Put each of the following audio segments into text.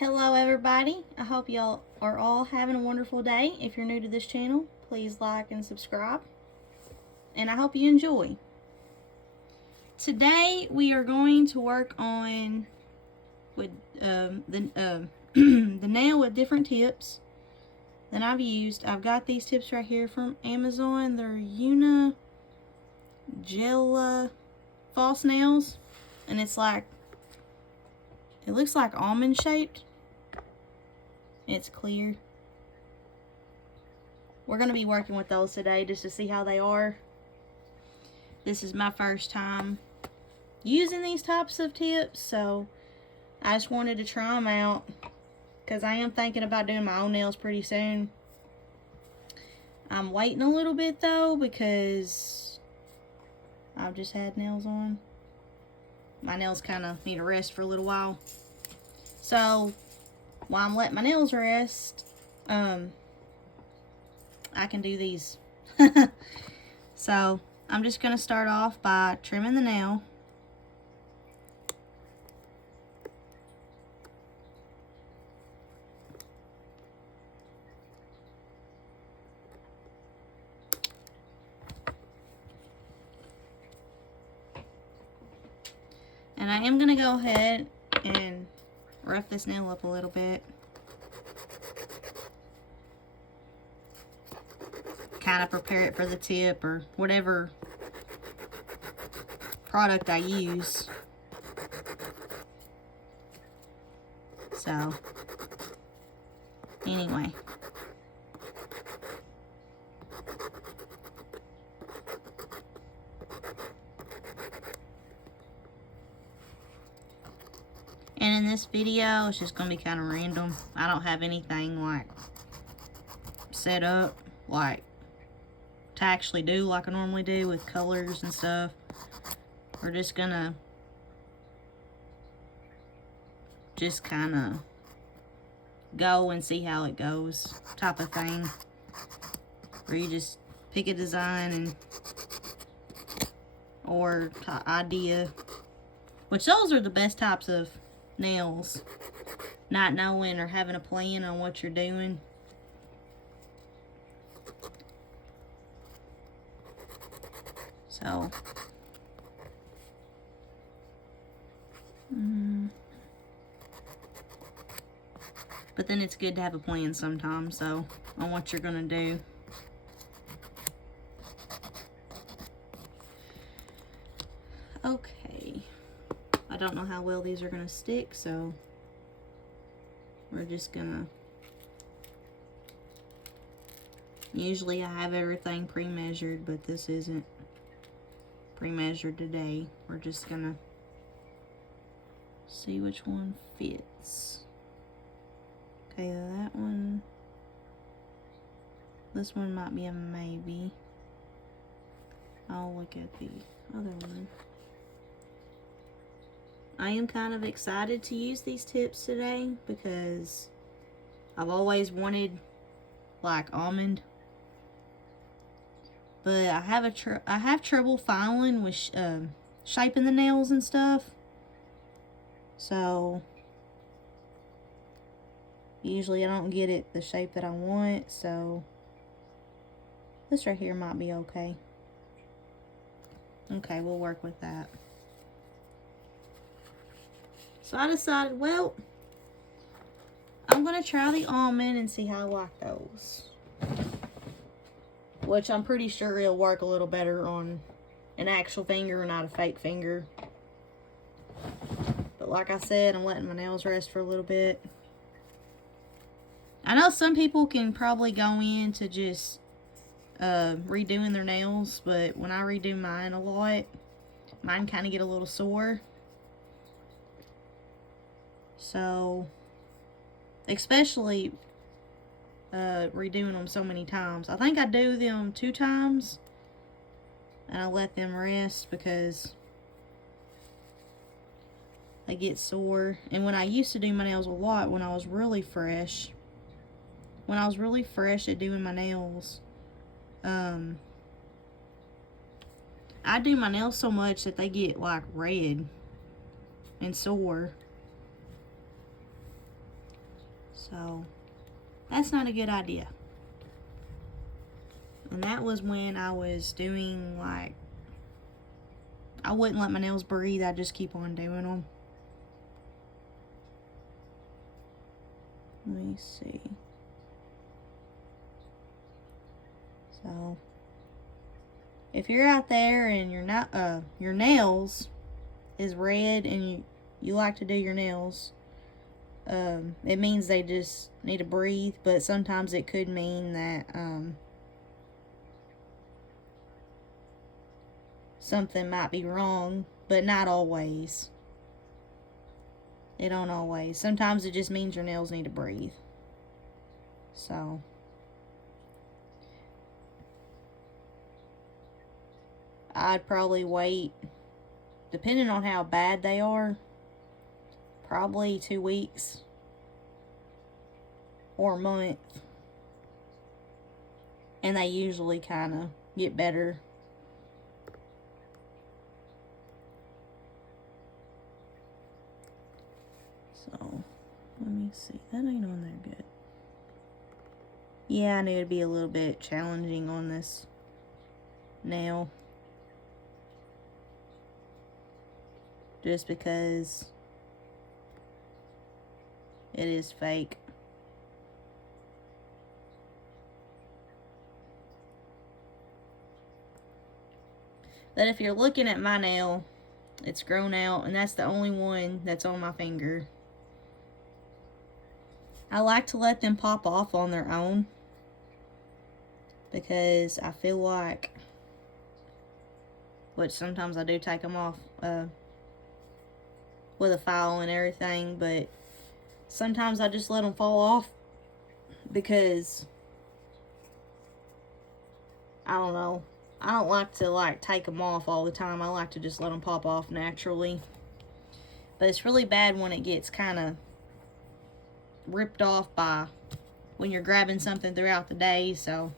Hello everybody, I hope y'all are all having a wonderful day. If you're new to this channel, please like and subscribe, and I hope you enjoy. Today we are going to work on with the nail with different tips that I've used. I've got these tips right here from Amazon. They're UNA GELLA false nails, and it looks like almond shaped. It's clear. We're going to be working with those today just to see how they are. This is my first time using these types of tips, so I just wanted to try them out because I am thinking about doing my own nails pretty soon. I'm waiting a little bit though because I've just had nails on. My nails kind of need a rest for a little while. So while I'm letting my nails rest, I can do these. So I'm just going to start off by trimming the nail. And I am going to go ahead and rough this nail up a little bit. Kind of prepare it for the tip or whatever product I use. So, anyway. And in this video, it's just going to be kind of random. I don't have anything like set up like to actually do like I normally do with colors and stuff. We're just going to just kind of go and see how it goes type of thing. Where you just pick a design and or idea. Which those are the best types of nails, not knowing or having a plan on what you're doing. So but then it's good to have a plan sometimes, so on what you're gonna do. Okay, I don't know how well these are gonna stick, so we're just gonna, usually I have everything pre-measured, but this isn't pre-measured today. We're just gonna see which one fits. Okay, that one, this one might be a maybe. I'll look at the other one. I am kind of excited to use these tips today because I've always wanted like almond, but I have trouble filing with shaping the nails and stuff. So usually I don't get it the shape that I want, so this right here might be okay. Okay, we'll work with that. So I decided, well, I'm going to try the almond and see how I like those. Which I'm pretty sure it'll work a little better on an actual finger, not a fake finger. But like I said, I'm letting my nails rest for a little bit. I know some people can probably go into just redoing their nails, but when I redo mine a lot, mine kind of get a little sore. So, especially redoing them so many times. I think I do them 2 times and I let them rest because they get sore. And when I used to do my nails a lot, when I was really fresh at doing my nails, I do my nails so much that they get like red and sore. So that's not a good idea. And that was when I was doing, like, I wouldn't let my nails breathe. I'd just keep on doing them. Let me see. So if you're out there and you're not, your nails is red and you like to do your nails, it means they just need to breathe. But sometimes it could mean that something might be wrong, but not always. It don't always. Sometimes it just means your nails need to breathe. So I'd probably wait, depending on how bad they are, probably 2 weeks or a month. And they usually kind of get better. So, let me see. That ain't on there good. Yeah, I knew it'd be a little bit challenging on this nail. Just because it is fake. But if you're looking at my nail, it's grown out, and that's the only one that's on my finger. I like to let them pop off on their own, because I feel like, which sometimes I do take them off with a file and everything, but sometimes I just let them fall off because, I don't know, I don't like to like take them off all the time. I like to just let them pop off naturally. But it's really bad when it gets kind of ripped off by when you're grabbing something throughout the day. So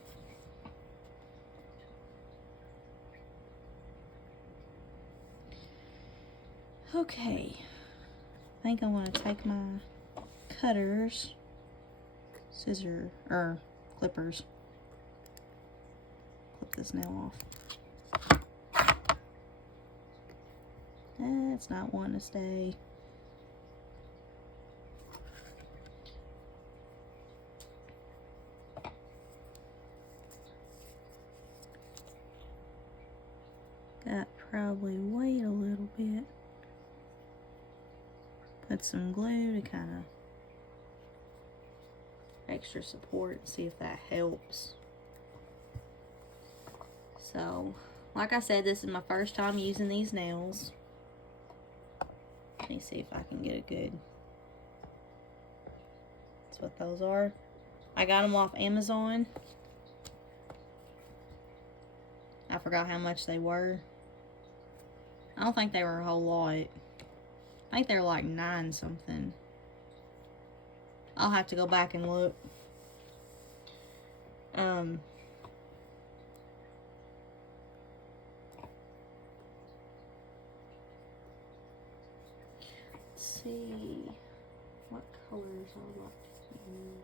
okay, I think I want to take my cutters, clippers, clip this nail off. It's not wanting to stay. Got probably wait a little bit. Put some glue to kind of extra support, see if that helps. So, like I said, this is my first time using these nails. Let me see if I can get a good. That's what those are. I got them off Amazon. I forgot how much they were. I don't think they were a whole lot. I think they were like 9 something. I'll have to go back and look. Let's see what colors I would like to use.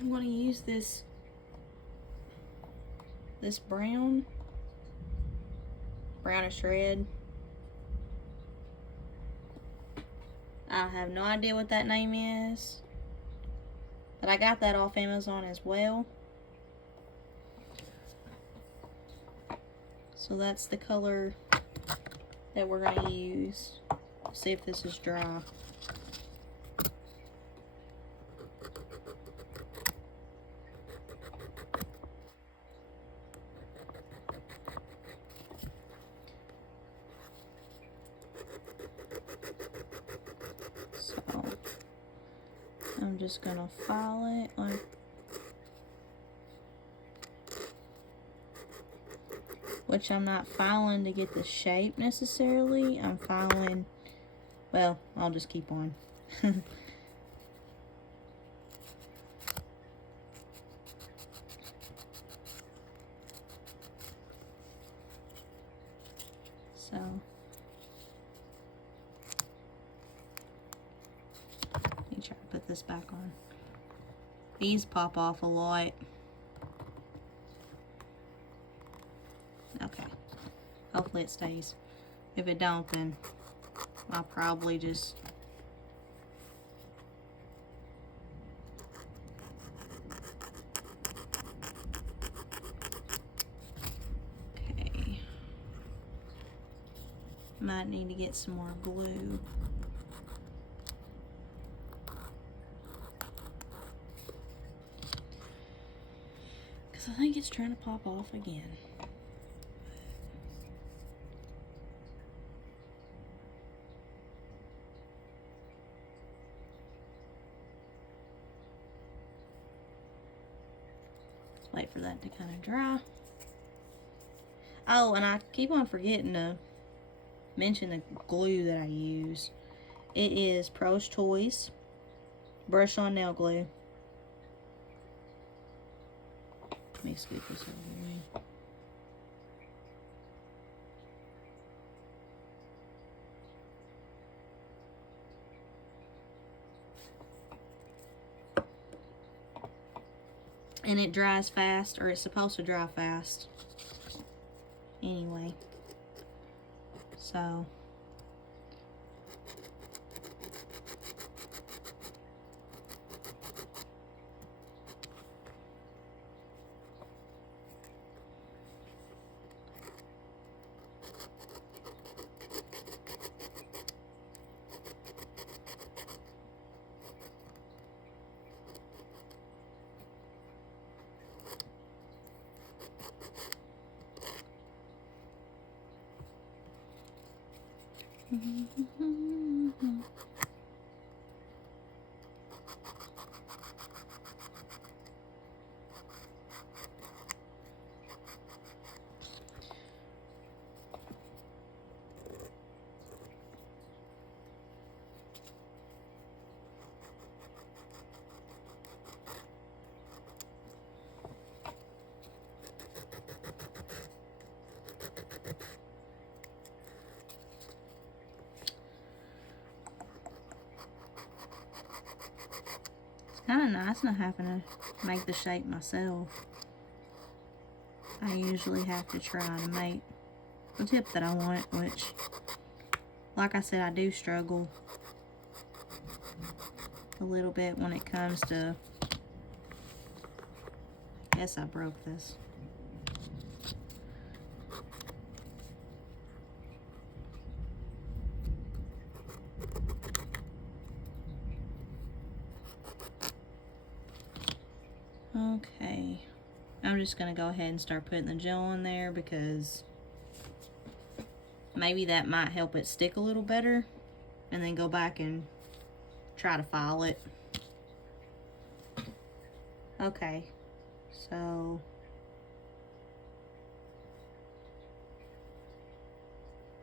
I'm going to use this brownish red. I have no idea what that name is, but I got that off Amazon as well. So that's the color that we're going to use. See if this is dry. So I'm just gonna file it like, which I'm not filing to get the shape necessarily. I'm filing, well, I'll just keep on. So let me try to put this back on. These pop off a lot. Okay, hopefully it stays. If it don't, then I'll probably just might need to get some more glue. Because I think it's trying to pop off again. Wait for that to kind of dry. Oh, and I keep on forgetting to mention the glue that I use. It is Pro's Choice brush on nail glue. Let me scoop this over here. And it dries fast, or it's supposed to dry fast. Anyway. So kind of nice not having to make the shape myself. I usually have to try to make the tip that I want, which, like I said, I do struggle a little bit when it comes to, I guess I broke this. Okay, I'm just gonna go ahead and start putting the gel on there because maybe that might help it stick a little better, and then go back and try to file it. Okay, so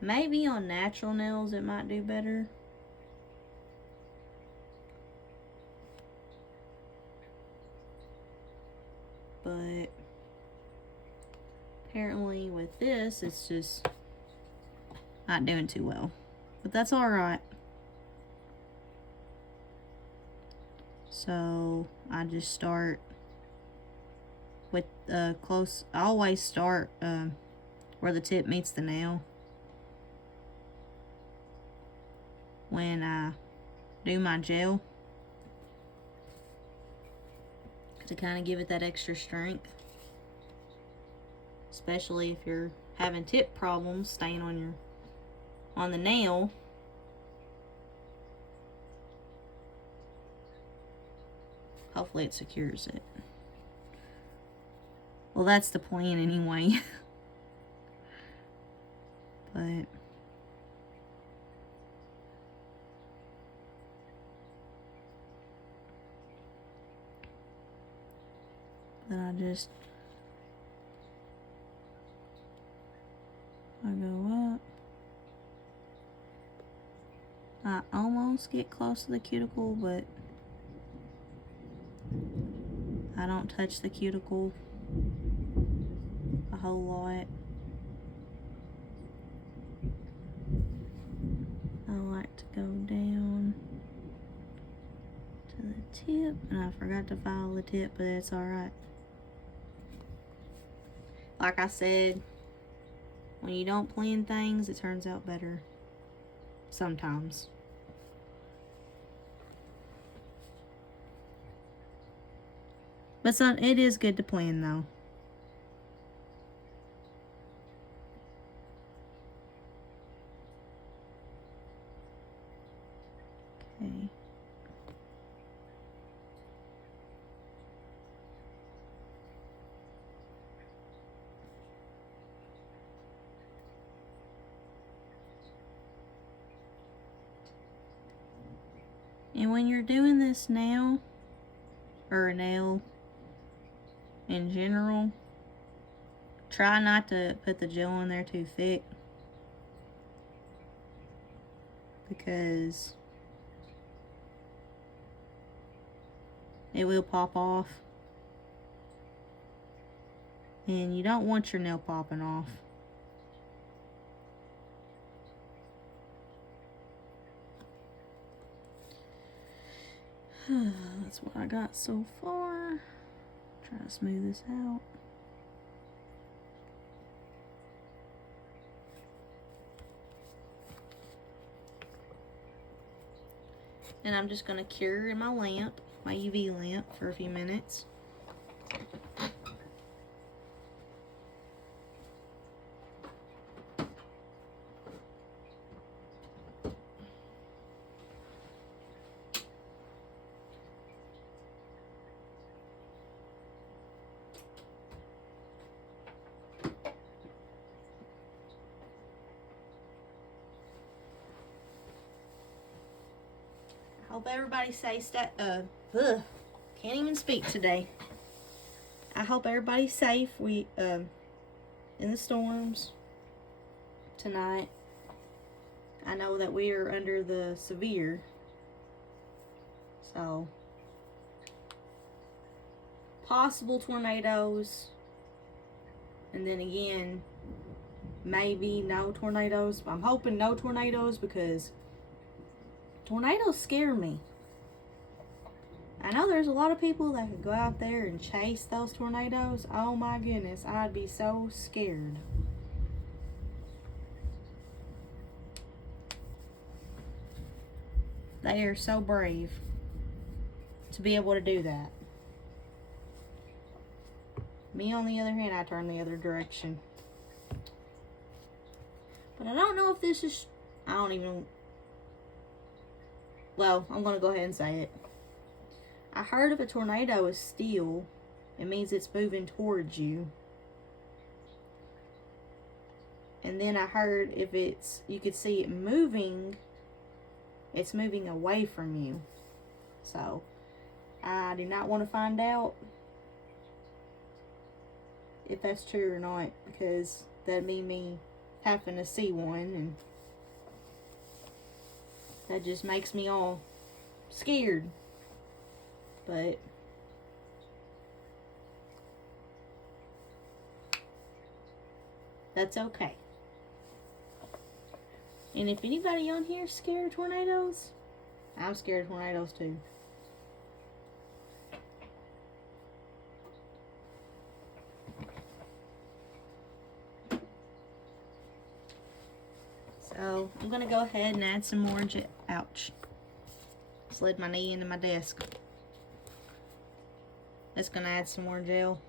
maybe on natural nails it might do better. But apparently with this, it's just not doing too well. But that's alright. So I just start with close. I always start where the tip meets the nail when I do my gel, to kind of give it that extra strength, especially if you're having tip problems staying on the nail. Hopefully it secures it. Well, that's the plan anyway. But I go up. I almost get close to the cuticle, but I don't touch the cuticle a whole lot. I like to go down to the tip, and I forgot to file the tip, but it's alright. Like I said, when you don't plan things, it turns out better sometimes. But it is good to plan though. Okay. And when you're doing this nail, or a nail in general, try not to put the gel in there too thick, because it will pop off, and you don't want your nail popping off. That's what I got so far. Try to smooth this out. And I'm just going to cure in my lamp, my UV lamp, for a few minutes. Hope everybody stays can't even speak today. I hope everybody's safe. We in the storms tonight. I know that we are under the severe, so possible tornadoes, and then again maybe no tornadoes. I'm hoping no tornadoes, because tornadoes scare me. I know there's a lot of people that could go out there and chase those tornadoes. Oh my goodness, I'd be so scared. They are so brave to be able to do that. Me, on the other hand, I turn the other direction. But I don't know if this is... Well, I'm going to go ahead and say it. I heard if a tornado is still, it means it's moving towards you. And then I heard if you could see it moving, it's moving away from you. So, I do not want to find out if that's true or not, because that'd mean me having to see one, and that just makes me all scared. But that's okay. And if anybody on here is scared of tornadoes, I'm scared of tornadoes too. So I'm going to go ahead and add some more gel. Ouch. Slid my knee into my desk. That's going to add some more gel.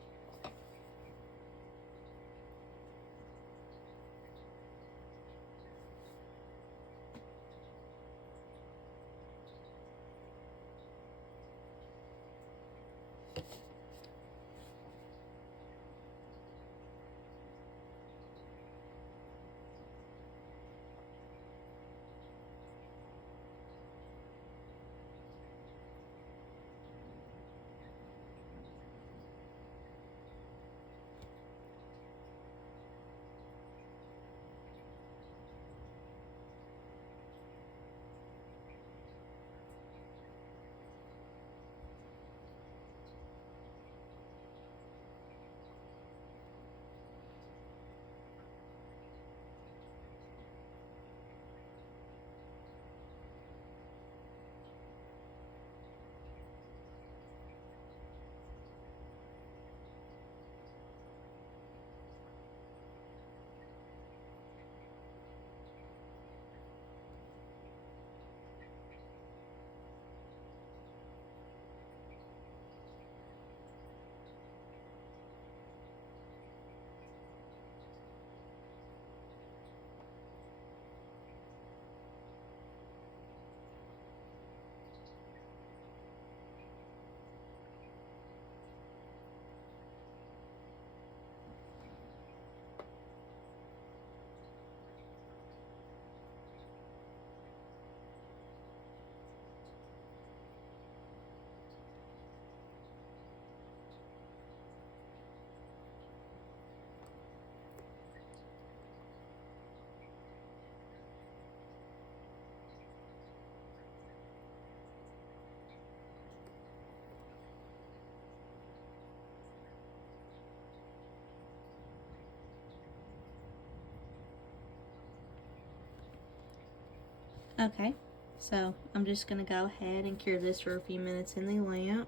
Okay, so I'm just going to go ahead and cure this for a few minutes in the lamp.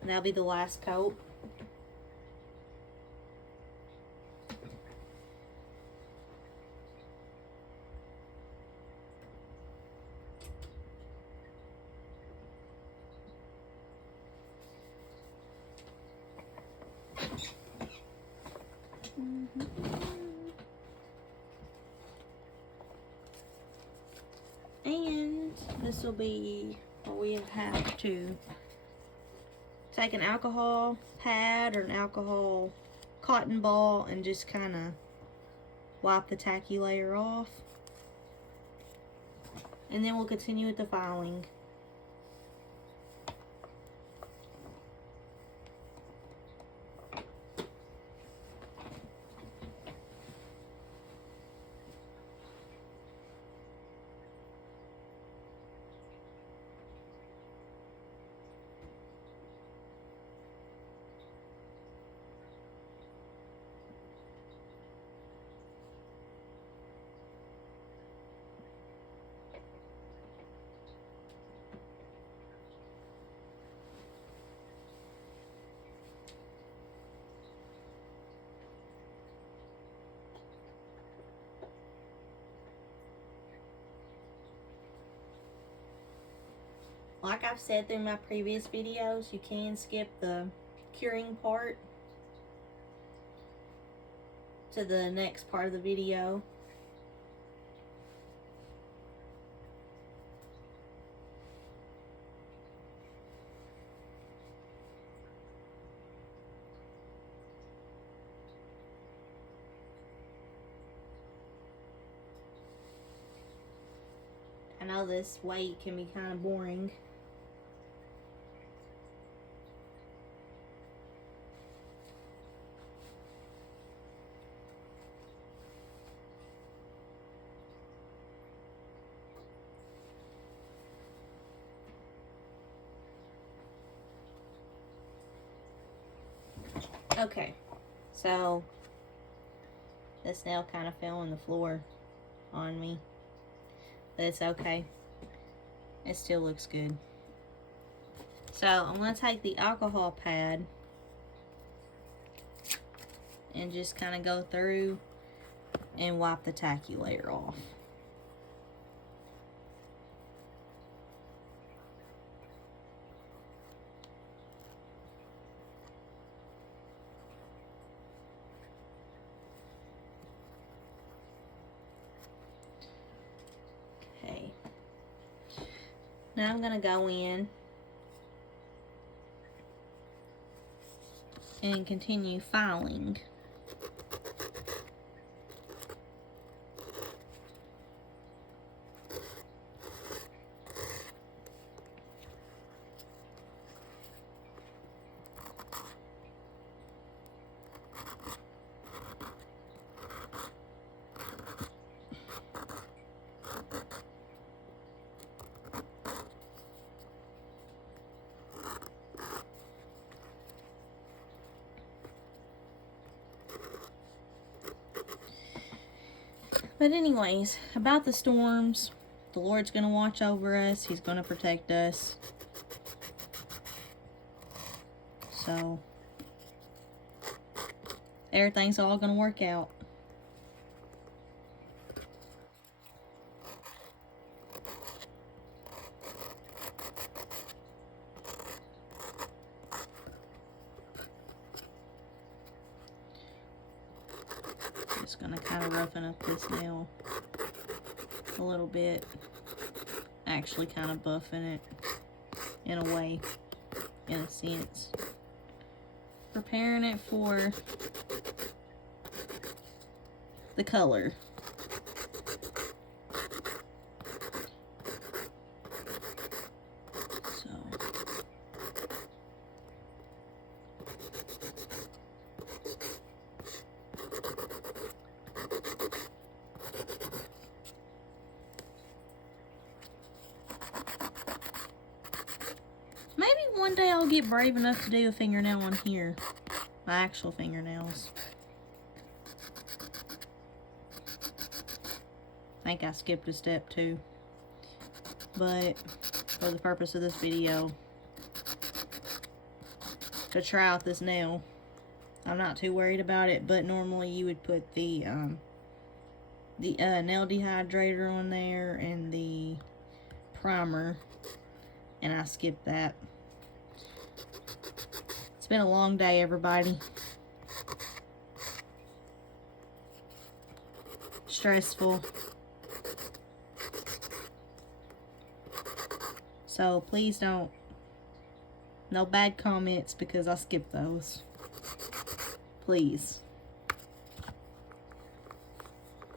And that'll be the last coat. And this will be where we have to take an alcohol pad or an alcohol cotton ball and just kind of wipe the tacky layer off. And then we'll continue with the filing. Like I've said through my previous videos, you can skip the curing part to the next part of the video. I know this weight can be kind of boring. Okay, so this nail kind of fell on the floor on me, but it's okay. It still looks good. So I'm going to take the alcohol pad and just kind of go through and wipe the tacky layer off. Okay. Now I'm going to go in and continue filing. But anyways, about the storms, the Lord's going to watch over us. He's going to protect us. So, everything's all going to work out. Just going to kind of roughen up this nail a little bit. Actually kind of buffing it in a way, in a sense. Preparing it for the color. Maybe one day I'll get brave enough to do a fingernail on here. My actual fingernails. I think I skipped a step too. But for the purpose of this video, to try out this nail, I'm not too worried about it, but normally you would put the nail dehydrator on there and the primer, and I skipped that. It's been a long day, everybody. Stressful. So please don't, no bad comments because I skipped those. Please.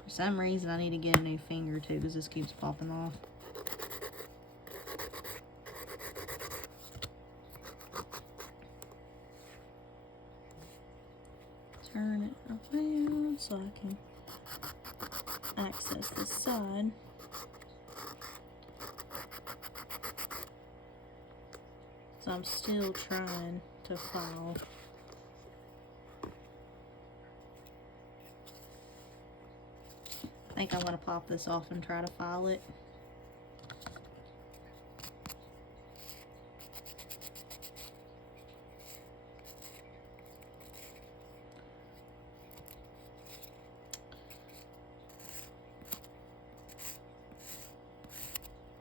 For some reason I need to get a new finger too because this keeps popping off. Turn it around so I can access this side. So I'm still trying to file. I think I'm going to pop this off and try to file it.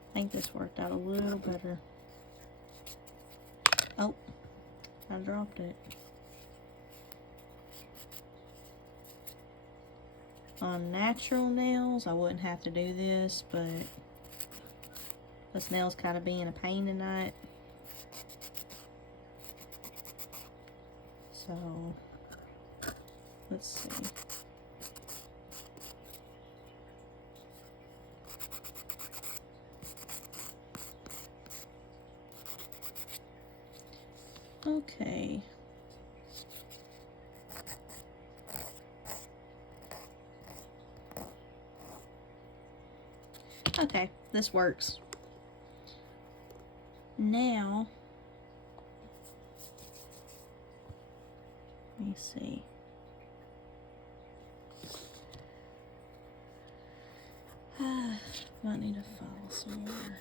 I think this worked out a little better. Oh, I dropped it. On natural nails, I wouldn't have to do this, but this nail's kind of being a pain tonight. So, let's see. Okay. Okay, this works. Now, let me see. Might need to file somewhere.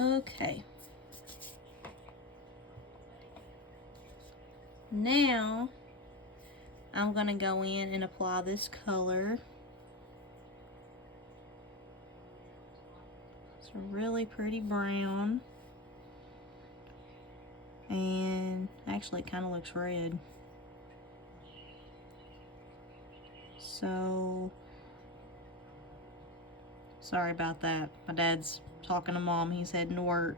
Okay. Now, I'm going to go in and apply this color. It's a really pretty brown. And actually it kind of looks red. So, sorry about that. My dad's talking to Mom. He's heading to work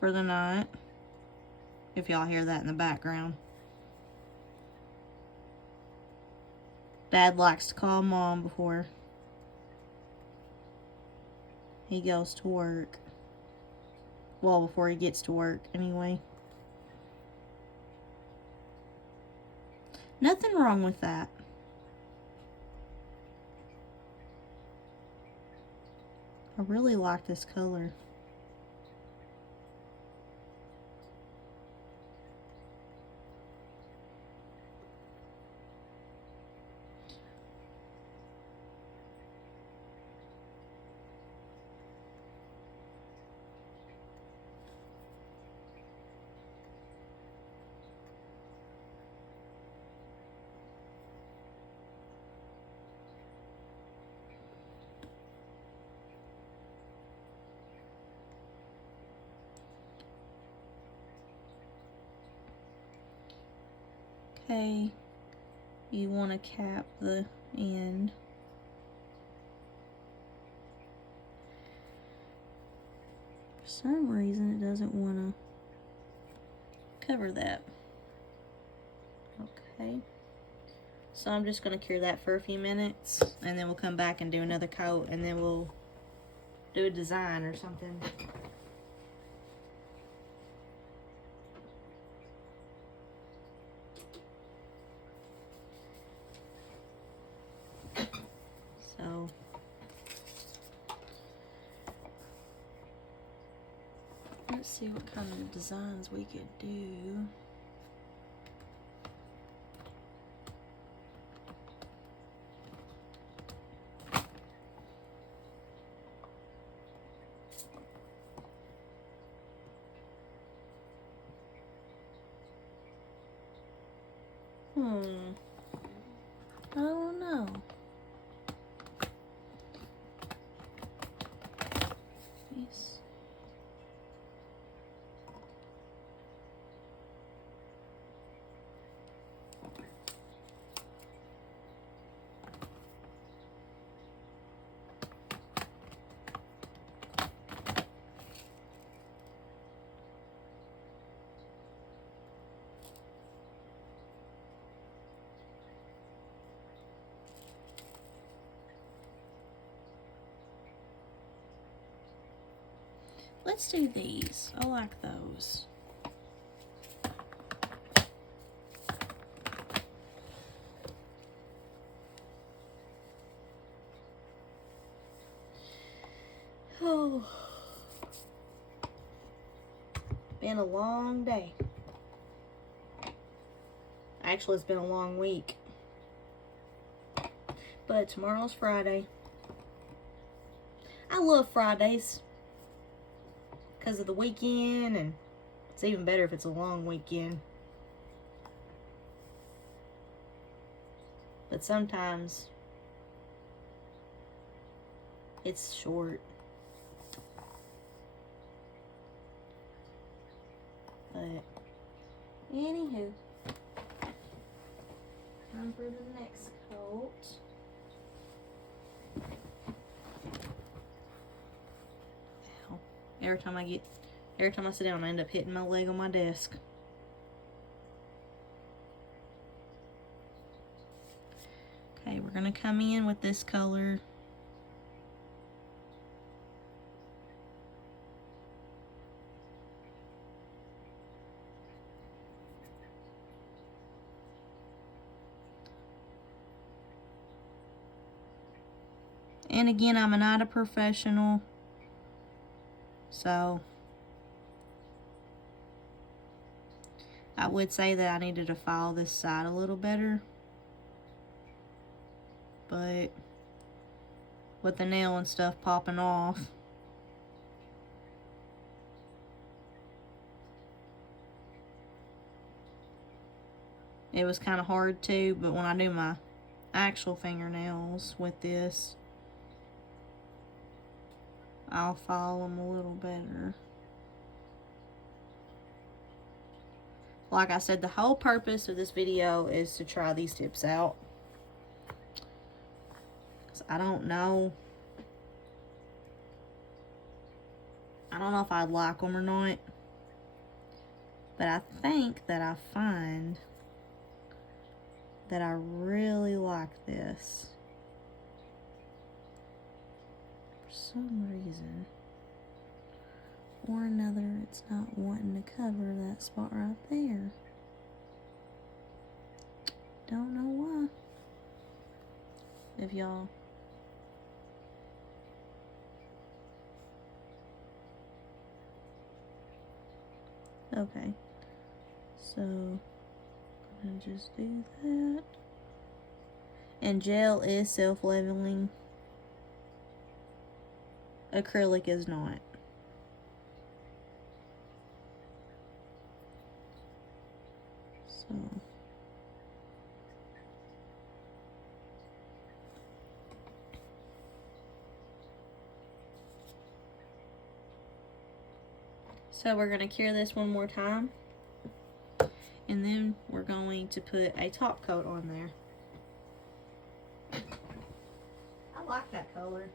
for the night. If y'all hear that in the background. Dad likes to call Mom before he goes to work. Well, before he gets to work, anyway. Nothing wrong with that. I really like this color. Okay, you want to cap the end. For some reason it doesn't want to cover that. Okay, so I'm just going to cure that for a few minutes, and then we'll come back and do another coat, and then we'll do a design or something. So let's see what kind of designs we could do. I don't know. Yes. Let's do these. I like those. Oh, been a long day. Actually, it's been a long week. But tomorrow's Friday. I love Fridays because of the weekend, and it's even better if it's a long weekend. But sometimes it's short. But anywho, time for the next coat. Ow. Every time I sit down, I end up hitting my leg on my desk. Okay, we're gonna come in with this color. And again, I'm not a professional, so I would say that I needed to file this side a little better. But with the nail and stuff popping off, it was kind of hard to, but when I do my actual fingernails with this, I'll file them a little better. Like I said, the whole purpose of this video is to try these tips out. 'Cause I don't know if I'd like them or not. But I think that I find that I really like this. For some reason or another, it's not wanting to cover that spot right there. Don't know why. If y'all... Okay. So, I'm gonna just do that. And gel is self-leveling. Acrylic is not. So we're going to cure this one more time. And then we're going to put a top coat on there. I like that color.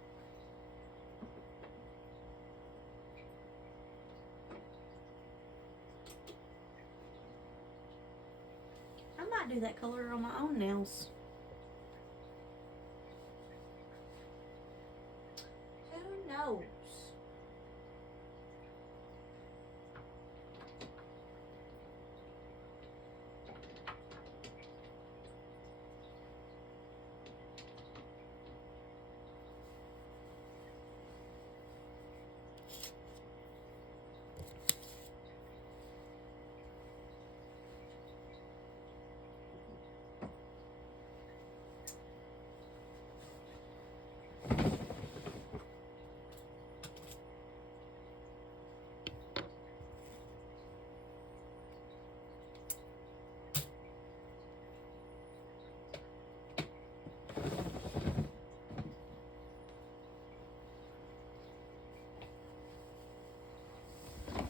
I might do that color on my own nails. Who knows?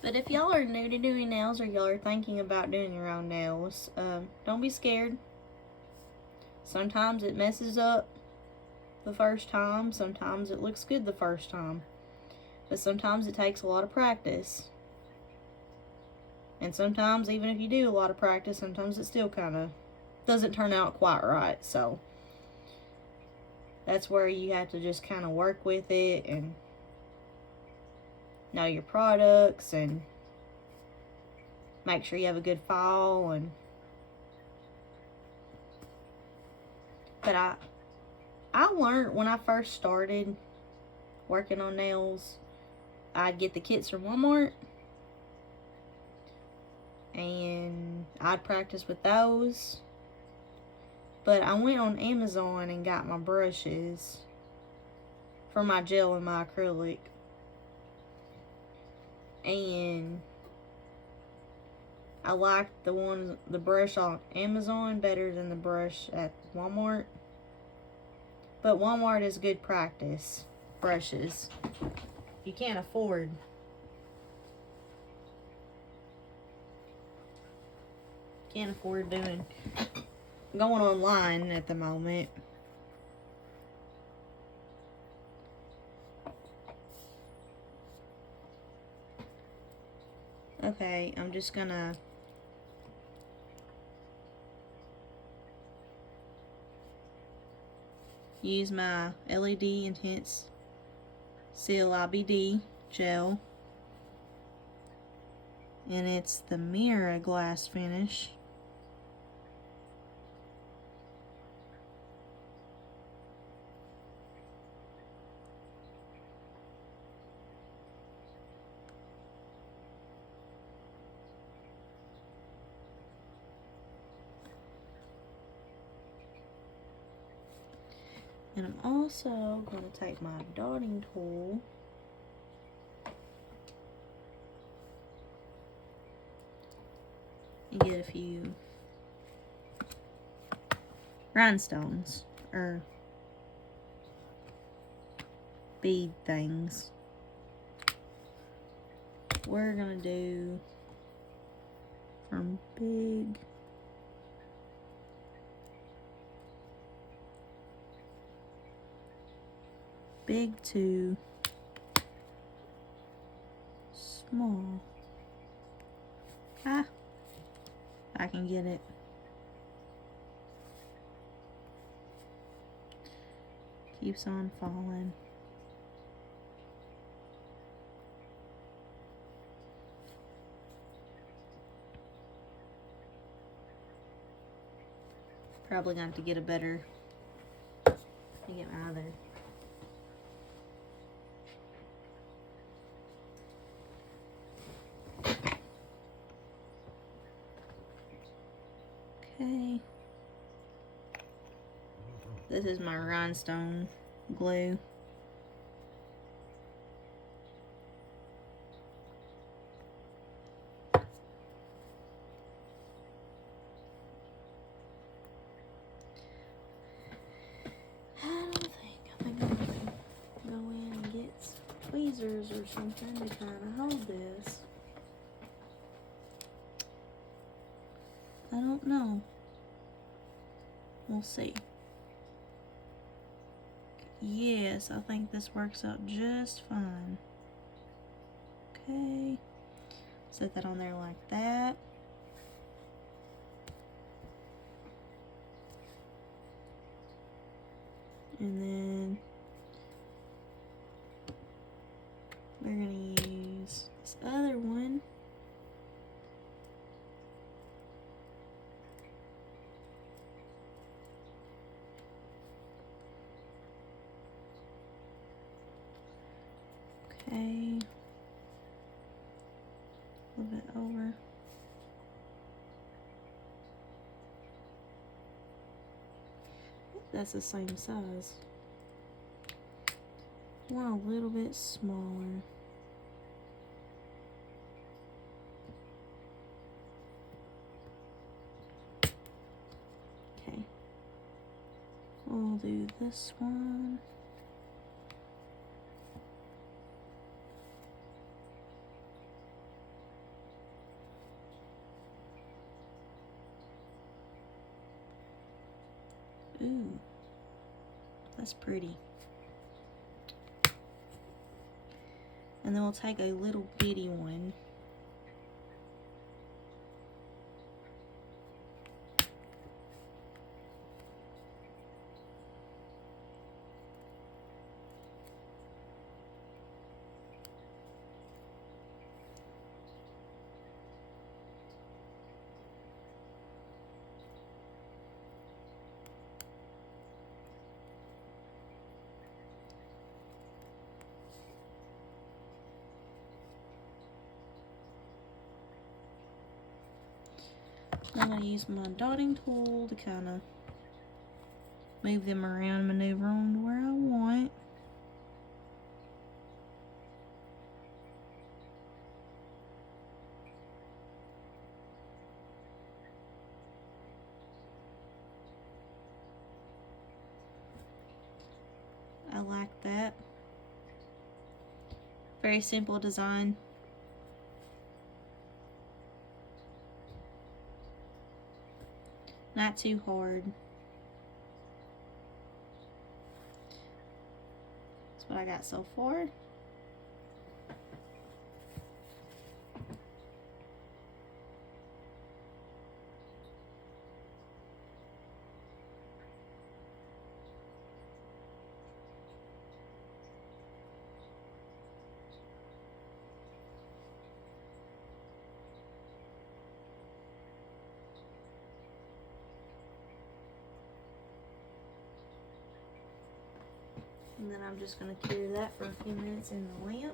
But if y'all are new to doing nails or y'all are thinking about doing your own nails, don't be scared. Sometimes it messes up the first time. Sometimes it looks good the first time. But sometimes it takes a lot of practice. And sometimes, even if you do a lot of practice, sometimes it still kind of doesn't turn out quite right. So that's where you have to just kind of work with it and know your products and make sure you have a good file. And but I learned when I first started working on nails, I'd get the kits from Walmart and I'd practice with those. But I went on Amazon and got my brushes for my gel and my acrylic. And I liked the brush on Amazon better than the brush at Walmart. But Walmart is good practice brushes. You can't afford going online at the moment. Okay, I'm just gonna use my LED Intense Seal IBD gel, and it's the mirror glass finish. And I'm also going to take my dotting tool and get a few rhinestones or bead things. We're gonna do from big to small. I can get it. Keeps on falling. Probably going to have to get a better, let me get my other. Okay. This is my rhinestone glue. I think I'm gonna go in and get tweezers or something to kind of hold this. I don't know. We'll see. Yes, I think this works out just fine. Okay. Set that on there like that. And then we're going to use this other one. Okay. A little bit over. That's the same size. One a little bit smaller. Okay. We'll do this one. Ooh, that's pretty. And then we'll take a little bitty one. I'm going to use my dotting tool to kind of move them around, maneuver them to where I want. I like that. Very simple design. Not too hard. That's what I got so far. And then I'm just going to cure that for a few minutes in the lamp.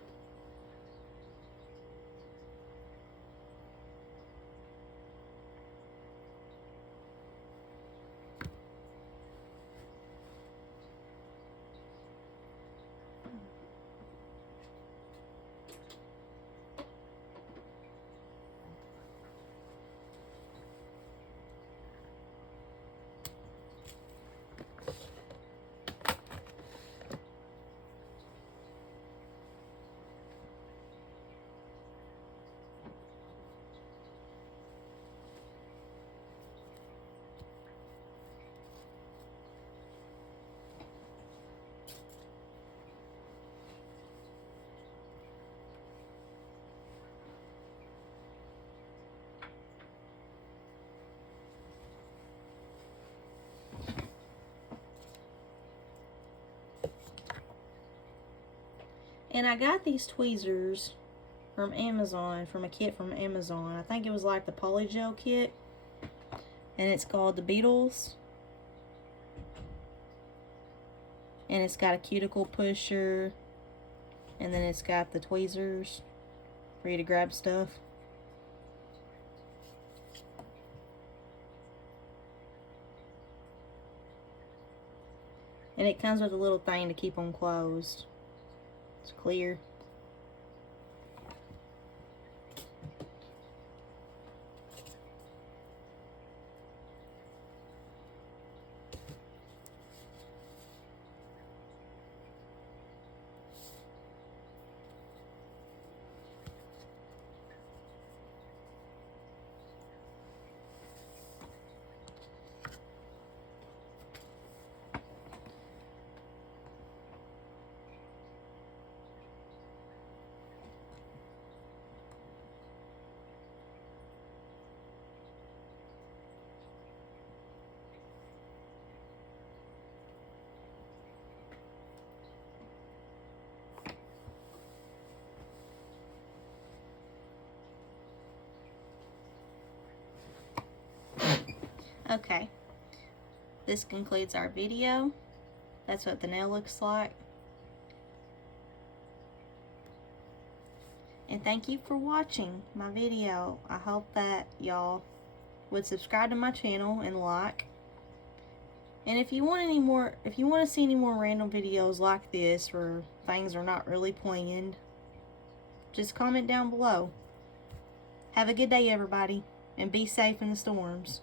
And I got these tweezers from Amazon, from a kit from Amazon. I think it was like the Polygel kit. And it's called the Beatles. And it's got a cuticle pusher. And then it's got the tweezers for you to grab stuff. And it comes with a little thing to keep them closed. It's clear. Okay, this concludes our video. That's what the nail looks like. And thank you for watching my video. I hope that y'all would subscribe to my channel and like. And if you want any more, if you want to see any more random videos like this where things are not really planned, just comment down below. Have a good day, everybody, and be safe in the storms.